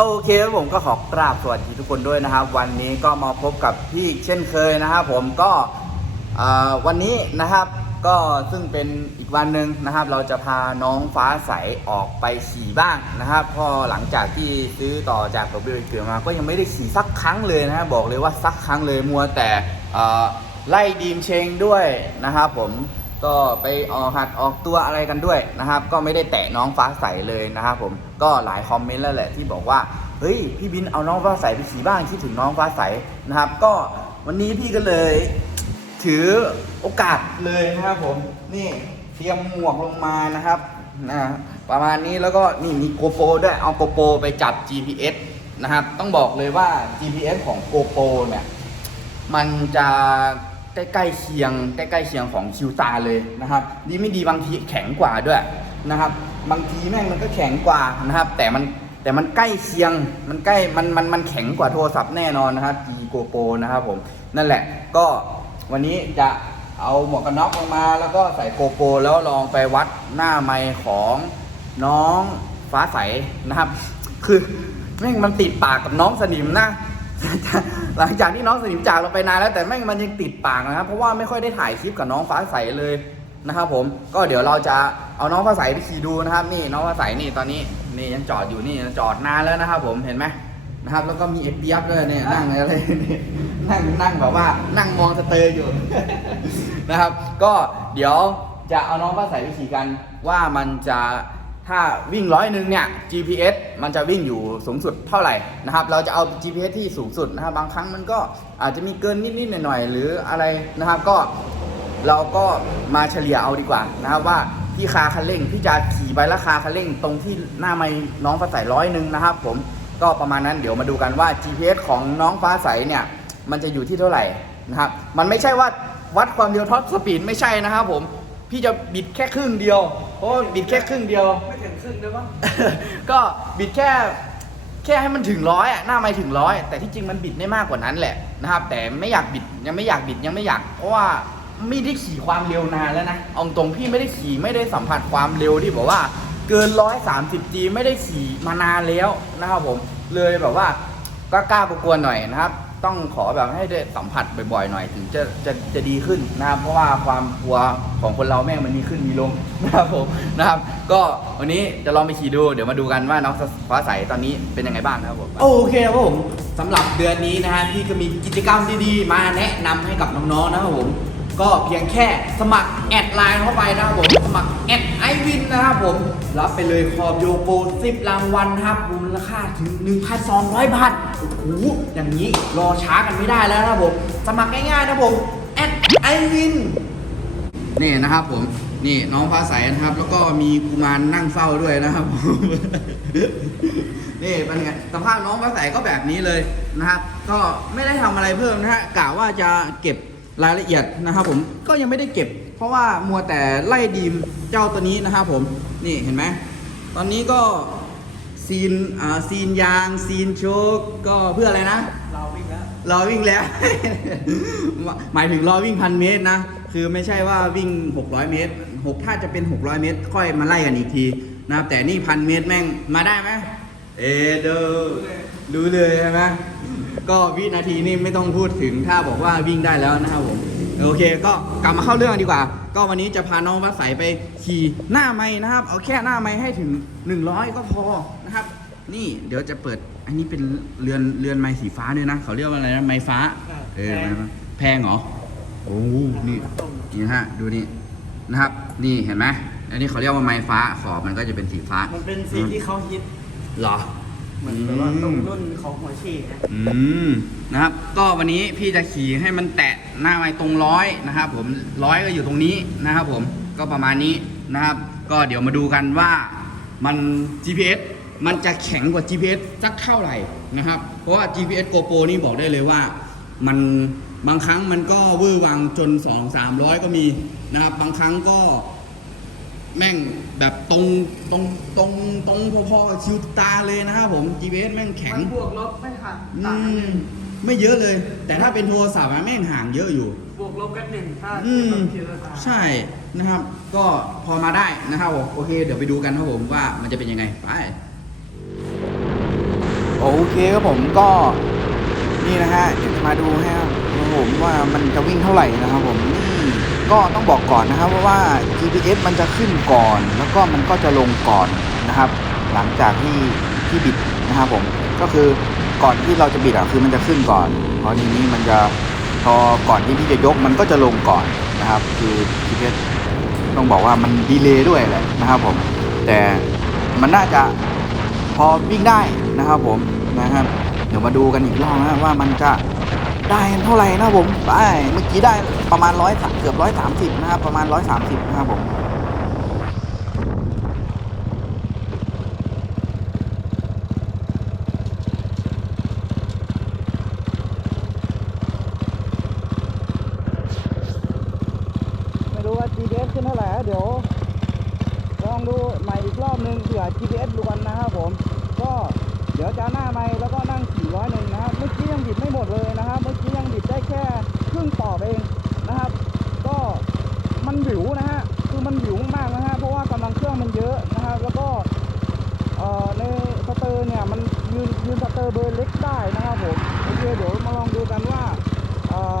โอเคครับผมก็ขอกราบสวัสดีทุกคนด้วยนะครับ วันนี้ก็มาพบกับพี่อีกเช่นเคยนะครับ ผมก็วันนี้นะครับก็ซึ่งเป็นอีกวันหนึ่งนะครับ เราจะพาน้องฟ้าใสออกไปขี่บ้างนะครับเพอหลังจากที่ซื้อต่อจากตัวเบลเกิดมาก็ยังไม่ได้ขี่สักครั้งเลยนะครับบอกเลยว่าสักครั้งเลยมัวแต่ไล่ดีมเชงด้วยนะครับผม ก็ไปออกหัดออกตัวอะไรกันด้วยนะครับ ก็ไม่ได้แตะน้องฟ้าใสเลยนะครับผมก็หลายคอมเมนต์แล้วแหละที่บอกว่าเฮ้ยพี่บินเอาน้องฟ้าใสไปขี่บ้างคิดถึงน้องฟ้าใสนะครับ ก็วันนี้พี่ก็เลย ถือโอกาสเลยนะครับผมนี่เตรียมหมวกลงมานะครับนะประมาณนี้แล้วก็นี่มีโกโปรด้วยเอาโกโปรไปจับ GPS นะครับ ต้องบอกเลยว่า GPS ของโกโปรเนี่ยมันจะ ใกล้ๆเคียงใกล้ๆเคียงของคิวตาเลยนะครับดีไม่ดีบางทีแข็งกว่าด้วยนะครับ บางทีแม่งมันก็แข็งกว่านะครับ แต่มันแต่มันใกล้เคียงมันใกล้มันมันมันแข็งกว่าโทรศัพท์แน่นอนนะครับ G GoPro นะครับผมนั่นแหละก็วันนี้จะเอาหมวกกันน็อกลงมา แล้วก็ใส่โกโปรแล้วลองไปวัดหน้าไมค์ของน้องฟ้าใสนะครับ คือแม่งมันติดปากกับน้องสนิมนะ หลังจากที่น้องสนิมจากเราไปนานแล้วแต่แม่งมันยังติดปากนะครับ เพราะว่าไม่ค่อยได้ถ่ายคลิปกับน้องฟ้าใสเลยนะครับผมก็เดี๋ยวเราจะเอาน้องฟ้าใสไปขี่ดูนะครับ นี่น้องฟ้าใสนี่ตอนนี้นี่ยังจอดอยู่นี่จอดนานแล้วนะครับ ผมเห็นไหมนะครับ แล้วก็มีเอฟเปียบด้วยเนี่ยนั่งอะไรเนี่นั่งนั่งแบบว่านั่งมองสเตอร์อยู่นะครับ ก็เดี๋ยวจะเอาน้องฟ้าใสไปขี่กันว่ามันจะ ถ้าวิ่งร้อยหนึ่งเนี่ย GPS มันจะวิ่งอยู่สูงสุดเท่าไหร่นะครับ เราจะเอา GPS ที่สูงสุดนะครับ บางครั้งมันก็อาจจะมีเกินนิดๆหน่อยๆหรืออะไรนะครับ ก็เราก็มาเฉลี่ยเอาดีกว่านะครับว่าที่คาคันเร่งที่จะขี่ไปราคาคันเร่ง ตรงที่หน้าไม่น้องฟ้าใสร้อยหนึ่งนะครับ ผมก็ประมาณนั้นเดี๋ยวมาดูกันว่า GPS ของน้องฟ้าใสเนี่ย มันจะอยู่ที่เท่าไหร่นะครับ มันไม่ใช่ว่าวัดความเร็วท็อปสปีดไม่ใช่นะครับผมพี่จะบิดแค่ครึ่งเดียว เพราะว่าบิดแค่ครึ่งเดียว ไม่ถึงครึ่งได้ปะก็บิดแค่แค่ให้มันถึงร้อยอะหน้าไม่ถึงร้อยแต่ที่จริงมันบิดได้มากกว่านั้นแหละนะครับ แต่ไม่อยากบิดยังไม่อยากบิดยังไม่อยาก เพราะว่าไม่ได้ขี่ความเร็วนานแล้วนะเอาตรงพี่ไม่ได้ขี่ไม่ได้สัมผัสความเร็วที่บอกว่า เกินร้อยสามสิบจีไม่ได้ขี่มานานแล้วนะครับผมเลยแบบว่าก็กล้ากลัวๆหน่อยนะครับ ต้องขอแบบให้ได้สัมผัสบ่อยๆหน่อยถึงจะจะจะดีขึ้นนะครับเพราะว่าความกลัวของคนเราแม่งมันมีขึ้นมีลงนะครับผมนะครับก็วันนี้จะลองไปขี่ดูเดี๋ยวมาดูกันว่าน้องฟ้าใสตอนนี้เป็นยังไงบ้างนะครับผมโอเคครับผมสำหรับเดือนนี้นะฮะพี่ก็มีกิจกรรมดีๆ มาแนะนำให้กับน้องๆนะครับผม ก็เพียงแค่สมัครแอดไลน์เข้าไปนะครับผม สมัครแอดไอวินนะครับผม รับไปเลยขอบโยโก10รางวัลนะครับมูลค่าถึง 1,200 บาท โอ้โห อย่างนี้รอช้ากันไม่ได้แล้วนะครับผม สมัครง่ายๆนะครับผมแอดไอวินนี่นะครับผมนี่น้องฟ้าใสนะครับ แล้วก็มีกุมารนั่งเฝ้าด้วยนะครับนี่เป็นไงสภาพน้องฟ้าใสก็แบบนี้เลยนะครับ ก็ไม่ได้ทำอะไรเพิ่มนะฮะกะว่าจะเก็บ รายละเอียดนะครับผมก็ยังไม่ได้เก็บ เพราะว่ามัวแต่ไล่ดีมเจ้าตัวนี้นะครับผมนี่เห็นไหมตอนนี้ก็ซีนอ่าซีนยางซีนโชคก็เพื่ออะไรนะเราวิ่งแล้วรอวิ่งแล้ว หมายถึงรอวิ่งพันเมตรนะคือไม่ใช่ว่าวิ่ง 600 เมตรหกถ้าจะเป็น 600 เมตร ค่อยมาไล่กันอีกทีนะครับแต่นี่พันเมตรแม่งมาได้ไหมเอเดอรู้เลยใช่ไหม ก็วินาทีนี่ไม่ต้องพูดถึงถ้าบอกว่าวิ่งได้แล้วนะครับผมโอเค ก็กลับมาเข้าเรื่องดีกว่า ก็วันนี้จะพาน้องวัดใสไปขี่หน้าไม้นะครับ เอาแค่หน้าไม้ให้ถึง 100 ก็พอนะครับ นี่เดี๋ยวจะเปิดอันนี้เป็นเรือนเรือนไม้สีฟ้าด้วยนะเขาเรียกว่าอะไรนะไม้ฟ้าเออไม้ฟ้าแพงเหรอโอ้นี่นี่นะฮะดูนี่นะครับ นี่เห็นไหมอันนี้เขาเรียกว่าไม้ฟ้าขอบมันก็จะเป็นสีฟ้า มันเป็นสีที่เขาฮิตเหรอ เหมือนแบบว่าตรงรุ่นของหัวฉีนะ อืมนะครับ ก็วันนี้พี่จะขี่ให้มันแตะหน้าไม้ตรงร้อยนะครับ ผมร้อยก็อยู่ตรงนี้นะครับ ผมก็ประมาณนี้นะครับ ก็เดี๋ยวมาดูกันว่ามัน GPS มันจะแข็งกว่า GPS สักเท่าไหร่นะครับ เพราะว่า GPS GoPro นี่บอกได้เลยว่า มันบางครั้งมันก็วื้อวังจน 2 3 0 0 ก็มีนะครับ บางครั้งก็ แม่งแบบตรงตรงตรงตรงพอๆกับคิวตาเลยนะครับผม GPS แม่งแข็ง มันบวกลบไม่ห่างอืต่างกันหมนึ่งไม่เยอะเลย แต่ถ้าเป็นโทรศัพท์อะแม่งห่างเยอะอยู่ บวกลบกันหนึ่งถ้าอืเทียบมกับคิวตาใช่นะครับ ก็พอมาได้นะครับผมโอเค เดี๋ยวไปดูกันครับผมว่ามันจะเป็นยังไงไปโอเคครับผมก็นี่นะฮะเดี๋ยวจะมาดูให้ครับผมว่ามันจะวิ่งเท่าไหร่นะครับผมนี่ ก็ต้องบอกก่อนนะครับว่า GPS มันจะขึ้นก่อน แล้วก็มันก็จะลงก่อนนะครับ หลังจากที่ที่บิดนะครับผมก็คือก่อนที่เราจะบิดอะคือมันจะขึ้นก่อนพอทีนี้มันจะพอก่อนที่พี่จะยกมันก็จะลงก่อนนะครับ คือ GPS ต้องบอกว่ามันดีเลย์ด้วยแหละนะครับผมแต่มันน่าจะพอวิ่งได้นะครับผมนะครับ เดี๋ยวมาดูกันอีกรอบนะว่ามันจะได้เท่าไหร่นะผมไปเมื่อกี้ได้ ประมาณร้อยเกือบร้อยสามสิบนะครับ ประมาณร้อยสามสิบนะครับผมไม่รู้ว่า GPS ขึ้นเท่าไหร่นะเดี๋ยว ลองดูใหม่อีกรอบนึงเผื่อ GPS ล้วนนะครับผม ก็เดี๋ยวจะหน้าไม้แล้วก็นั่งขี่ร้อยหนึ่งนะครับ เมื่อกี้ยังบิดไม่หมดเลยนะครับ เมื่อกี้ยังบิดได้แค่ครึ่งต่อเอง นะครับ ก็มันหิวนะฮะคือมันหิวมากนะฮะเพราะว่ากำลังเครื่องมันเยอะนะครับ แล้วก็ในสเตอร์เนี่ยมันยืนยืนสเตอร์เบอร์เล็กได้นะครับผมโอเคเดี๋ยวมาลองดูกันว่าเอ่อ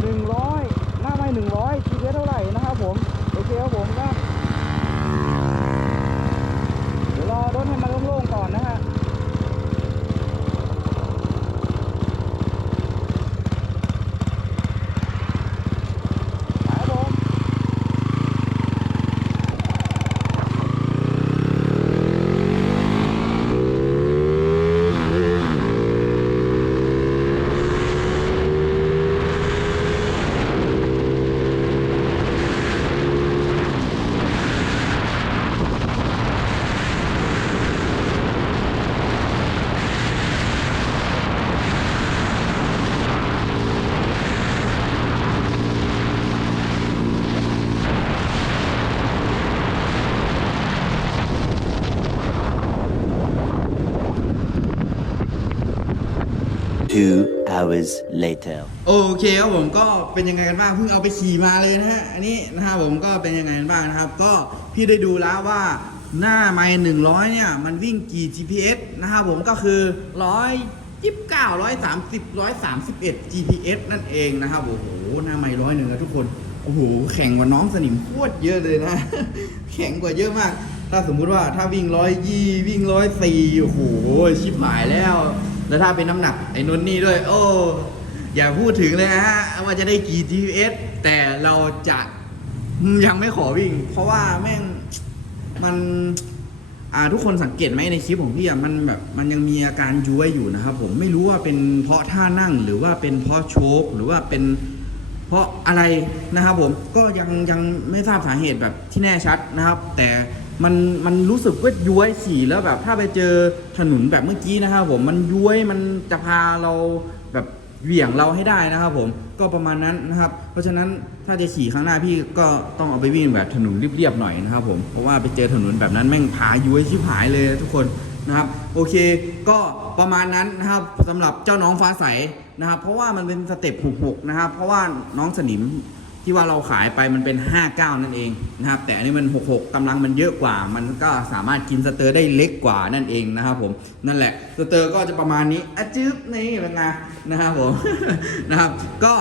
หนึ่งร้อยหน้าไม่หนึ่งร้อย GPS เท่าไหร่นะครับผม โอเคครับผมก็เดี๋ยวรอรถให้มันโล่งๆก่อนนะฮะไปครับผม Two hours later. โอเคครับผมก็เป็นยังไงกันบ้างเพิ่งเอาไปขี่มาเลยนะฮะอันนี้นะครับผมก็เป็นยังไงกันบ้างนะครับ ก็พี่ได้ดูแล้วว่าหน้าไม้หนึ่งร้อยเนี่ยมันวิ่งกี่ GPS นะครับผมก็คือร้อยยี่สิบเก้าร้อยสามสิบร้อยสามสิบเอ็ด GPS นั่นเองนะครับโอ้โหหน้าไม้ร้อยหนึ่งนะทุกคนโอ้โหแข่งกว่าน้องสนิมโคตรเยอะเลยนะ แข่งกว่าเยอะมาก ถ้าสมมุติว่าถ้าวิ่งร้อยยี่วิ่งร้อยสี่โอ้โหชิบหายแล้ว แล้วถ้าเป็นน้ำหนักไอ้นนนี่ด้วย โอ้ อย่าพูดถึงเลยนะฮะว่าจะได้กี่ GPS แต่เราจะยังไม่ขอวิ่ง เพราะว่าแม่งมันอ่าทุกคนสังเกตไหมในคลิปของพี่อะมันแบบมันยังมีอาการย้วยอยู่นะครับผมไม่รู้ว่าเป็นเพราะท่านั่งหรือว่าเป็นเพราะโชคหรือว่าเป็นเพราะอะไรนะครับผมก็ยังยังไม่ทราบสาเหตุแบบที่แน่ชัดนะครับ แต่ มันมันรู้สึกว่าย้วยขี่แล้วแบบ ถ้าไปเจอถนนแบบเมื่อกี้นะครับผมมันย้วยมันจะพาเราแบบเหวี่ยงเราให้ได้นะครับผมก็ประมาณนั้นนะครับ เพราะฉะนั้นถ้าจะขี่ข้างหน้าพี่ก็ต้องเอาไปวิ่งแบบถนนเรียบๆหน่อยนะครับผมเพราะว่าไปเจอถนนแบบนั้นแม่งพาย้วยชิบหายเลยทุกคนนะครับโอเคก็ประมาณนั้นนะครับสำหรับเจ้าน้องฟ้าใสนะครับ เพราะว่ามันเป็นสเต็ป66นะครับ เพราะว่าน้องสนิม ที่ว่าเราขายไปมันเป็น 59 นั่นเองนะครับ แต่อันนี้มัน 66กำลังมันเยอะกว่า มันก็สามารถกินสเตอร์ได้เล็กกว่านั่นเองนะครับผมนั่นแหละสเตอร์ก็จะประมาณนี้อะจึ๊บนี่เป็นไงนะครับผมนะครับก็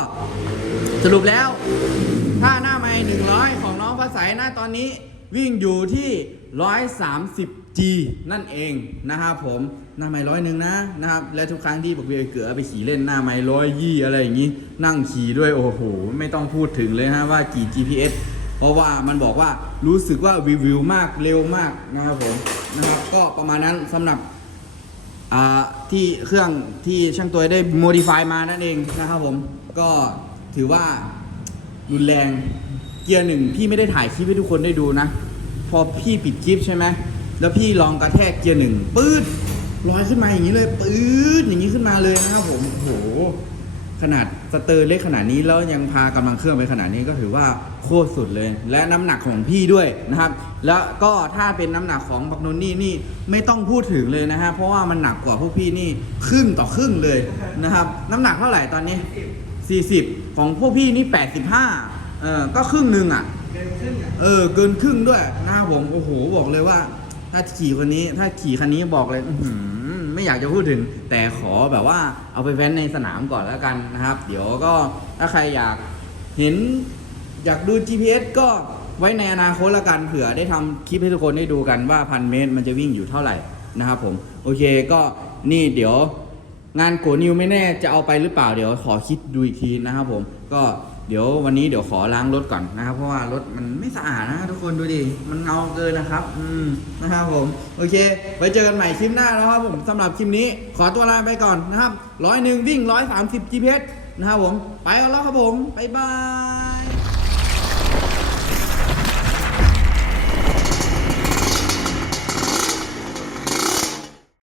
สรุปแล้ว ถ้าหน้าไม้100 ของน้องฟ้าใสหน้าตอนนี้วิ่งอยู่ที่ 130 G นั่นเองนะครับผมหน้าไม้ร้อยหนึ่งนะนะครับและทุกครั้งที่บอกเบียเกือไปขี่เล่นหน้าไม้ร้อยยี่อะไรอย่างนี้ นั่งขี่ด้วยโอ้โห ไม่ต้องพูดถึงเลยฮะว่ากี่ GPS เพราะว่ามันบอกว่ารู้สึกว่าวิววิวมากเร็วมากนะครับผมนะครับก็ประมาณนั้นสำหรับอ่าที่เครื่องที่ช่างตัวได้ modify มานั่นเองนะครับผมก็ถือว่ารุนแรงเกียร์หนึ่งพี่ไม่ได้ถ่ายคลิปให้ทุกคนได้ดูนะ พอพี่ปิดคลิปใช่ไหม แล้วพี่ลองกระแทกเกียร์หนึ่งปื๊ดลอยขึ้นมาอย่างนี้เลยปื๊ดอย่างนี้ขึ้นมาเลยนะครับผมโอ้โหขนาดสเตอร์เล็กขนาดนี้แล้วยังพากำลังเครื่องไปขนาดนี้ก็ถือว่าโคตรสุดเลย และน้ำหนักของพี่ด้วยนะครับ แล้วก็ถ้าเป็นน้ำหนักของบักนนนี่นี่ไม่ต้องพูดถึงเลยนะฮะเพราะว่ามันหนักกว่าพวกพี่นี่ครึ่งต่อครึ่งเลยนะครับ น้ำหนักเท่าไหร่ตอนนี้ 40 ของพวกพี่นี่ 85เออก็ครึ่งหนึ่งอะเออเกินครึ่งด้วยนะครับผมโอ้โหบอกเลยว่า ถ้าขี่คนนี้ ถ้าขี่คันนี้บอกเลยอื้อหือไม่อยากจะพูดถึง แต่ขอแบบว่าเอาไปแว้นในสนามก่อนแล้วกันนะครับ เดี๋ยวก็ถ้าใครอยากเห็นอยากดู GPS ก็ไว้ในอนาคตละกันเผื่อได้ทำคลิปให้ทุกคนได้ดูกันว่าพันเมตรมันจะวิ่งอยู่เท่าไหร่นะครับผม โอเคก็นี่เดี๋ยว งานโกนิวไม่แน่จะเอาไปหรือเปล่าเดี๋ยวขอคิดดูอีกทีนะครับผมก็ เดี๋ยววันนี้เดี๋ยวขอล้างรถก่อนนะครับ เพราะว่ารถมันไม่สะอาดนะทุกคนดูดิมันเงาเกินนะครับ อืมนะครับผมโอเค ไว้เจอกันใหม่คลิปหน้านะครับผมสำหรับคลิปนี้ขอตัวลาไปก่อนนะครับร้อยหนึ่งวิ่งร้อยสามสิบ GPS นะครับผม ไปกันแล้วครับผมบ๊ายบาย